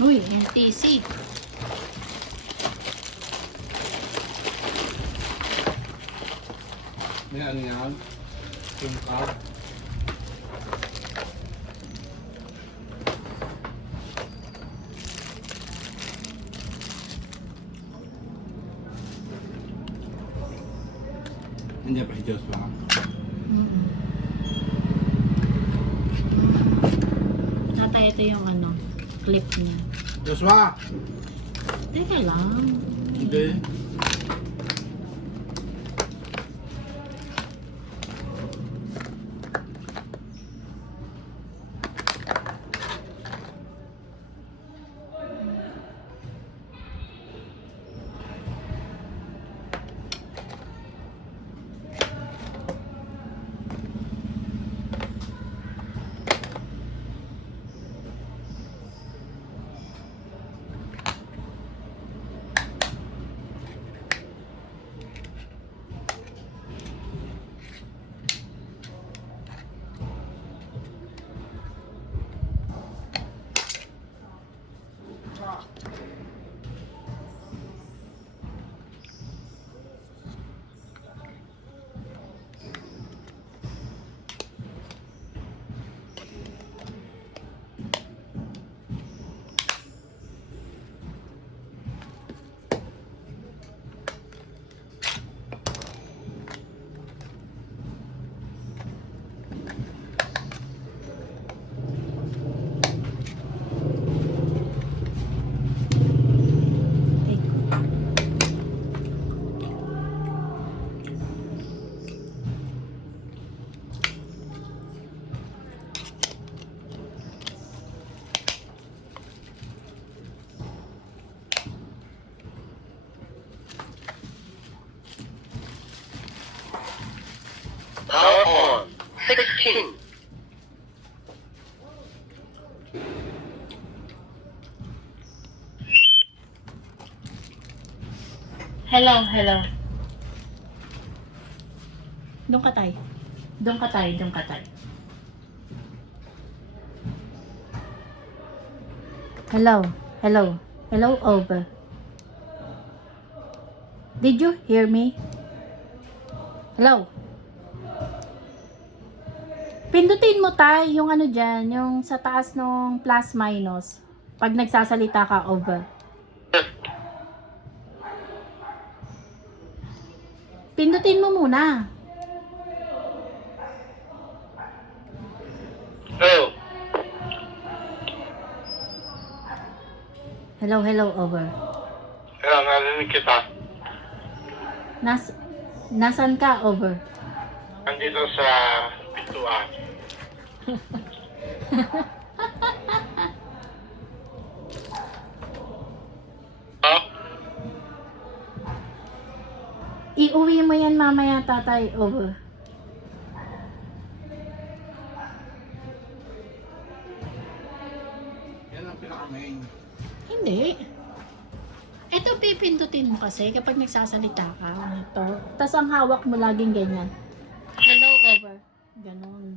Uy, NTC. May ano yan? SIM card. Hindi pa si Diyos ba? Natay, ito yung ano, clip niya. Joshua! Teka lang. Hindi. Power on. 16. Hello, hello. Doon ka tayo. Doon ka tayo, doon ka tayo. Hello, hello. Hello, over. Did you hear me? Hello? Pindutin mo tayo yung ano dyan, yung sa taas ng plus minus. Pag nagsasalita ka, over. Pindutin mo muna. Oh. Hello, hello, over. Kaya narinig kita. Nasan ka, over? Andito sa pintuan. Oh? Iuwi mo yan mamaya, tatay, over. Yan ang pinaka-main. Hindi. Ito pipindutin mo kasi kapag nagsasalita ka. Ito. Tapos ang hawak mo laging ganyan. Hello, over. Ganon.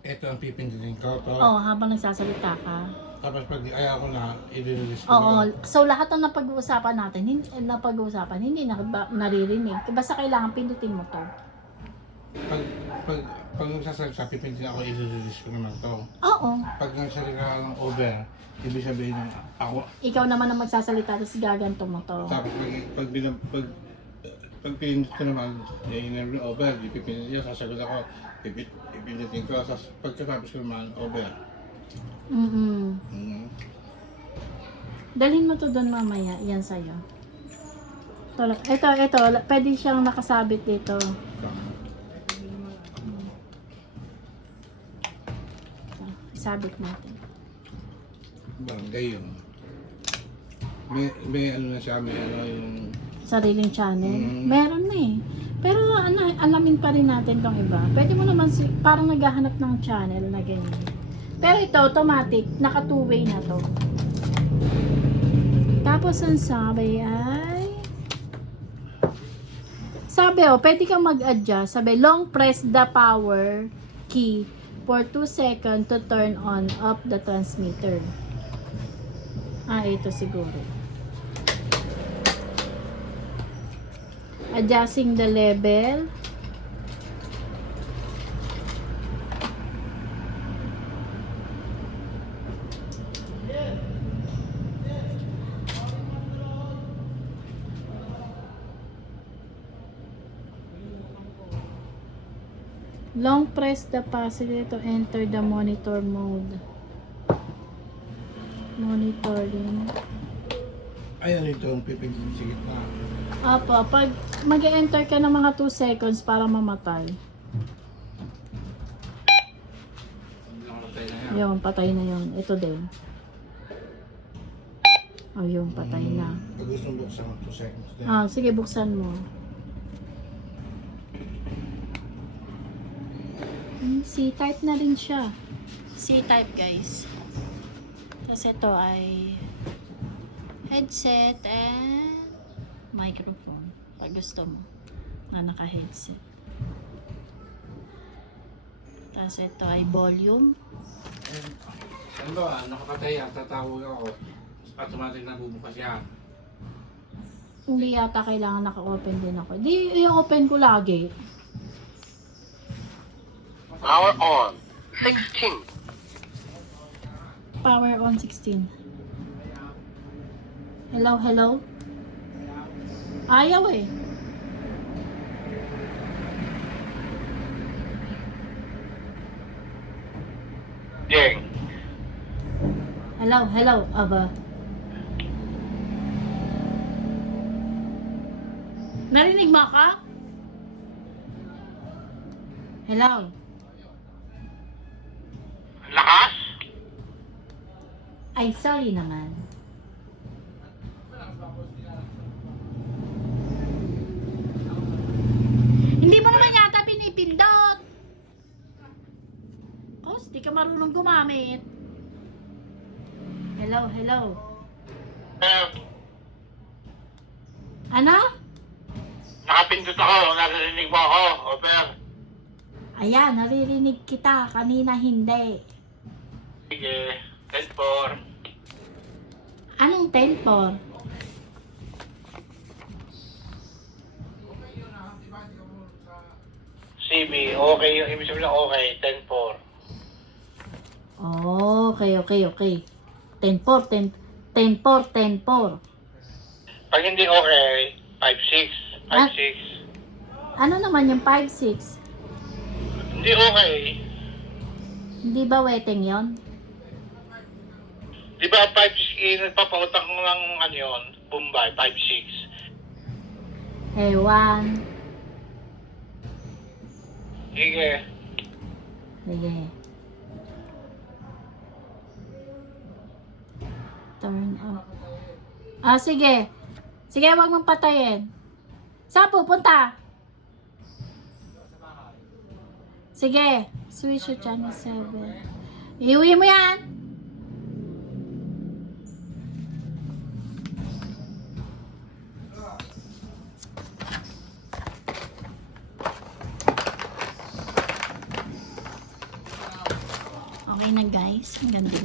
Ito ang pipindutin ko. To. Oo, habang nagsasalita ka. Tapos pag ayaw ko na, i-release ko Oo. na. So lahat ng napag-uusapan natin, hindi na naririnig. Basta kailangan pindutin mo to. Pag nagsasalita, pipindutin ako, i-release ko naman to. Oo. Pag nagsalita ka ng over, ibig sabihin ng ako. Ikaw naman ang magsasalita, tapos gaganto mo to. Tapos pag pinindot ko naman, i-nerve ng over, ipipindot niya, sasagot ako, pipindutin ko, tapos pagkatapos ko naman, over. Dalhin mo to doon mamaya, yan sa'yo. Ito, pwede siyang nakasabit dito. Isabit natin. Barangay yun. May ano na siya, may ano yung... Sariling channel. Meron na eh. Pero ano, alamin pa rin natin tong iba. Pwede mo naman, parang naghahanap ng channel na ganyan. Pero ito, automatic. Naka two-way na to. Tapos ang sabi ay... Sabi pwede kang mag-adjust. Sabi, long press the power key for 2 seconds to turn on off the transmitter. Ito siguro. Adjusting the level. Long press the positive to enter the monitor mode. Monitoring. Ayan ito yung pipindutin sa gitna. Apo, pag mag-enter ka ng mga 2 seconds para mamatay. Nakamatay na yan. Yun, patay na yun. Ito din. Yun, patay na. Pag gusto mo buksan mo 2 seconds din. Sige, buksan mo. C-type na rin siya. C-type, guys. Tapos ito ay headset and microphone. Pag gusto mo na naka-headset. Tapos ito ay volume. Ano ba, nakapatay yan, tatawag ako. Automatic na bubukas yan. Hindi yata kailangan naka-open din ako. Di, i-open ko lagi. Power on. 16. Power on 16. Hello, hello? Ayaw eh. Jing. Hello, hello, aba. Narinig mo ka? Hello? Lakas? Ay, sorry naman. Hindi mo naman yata pinipindot. Kos, di ka marunong gumamit. Hello, hello. Ano? Nakapindot ako. Narinig mo ako. Over. Ayan, naririnig kita. Kanina hindi. Sige. 10-4. Anong 10-4? CB. Okay yung ibig sabihin ng okay. 10-4. Oh, okay. 10-4, 10-4, 10-4. Pag hindi okay, 5-6. 5-6. Ano naman yung 5-6? Hindi okay. Hindi ba wetting yon? Di ba 5-6 nagpapautang ng ano yun? Bombay. 5-6. Ewan. Sige. Sige. Turn off. Sige. Sige, wag mong patayin. Saan pupunta? Sige. Switch to channel 7. Iuwi mo yan. Okay na guys. Ang ganda.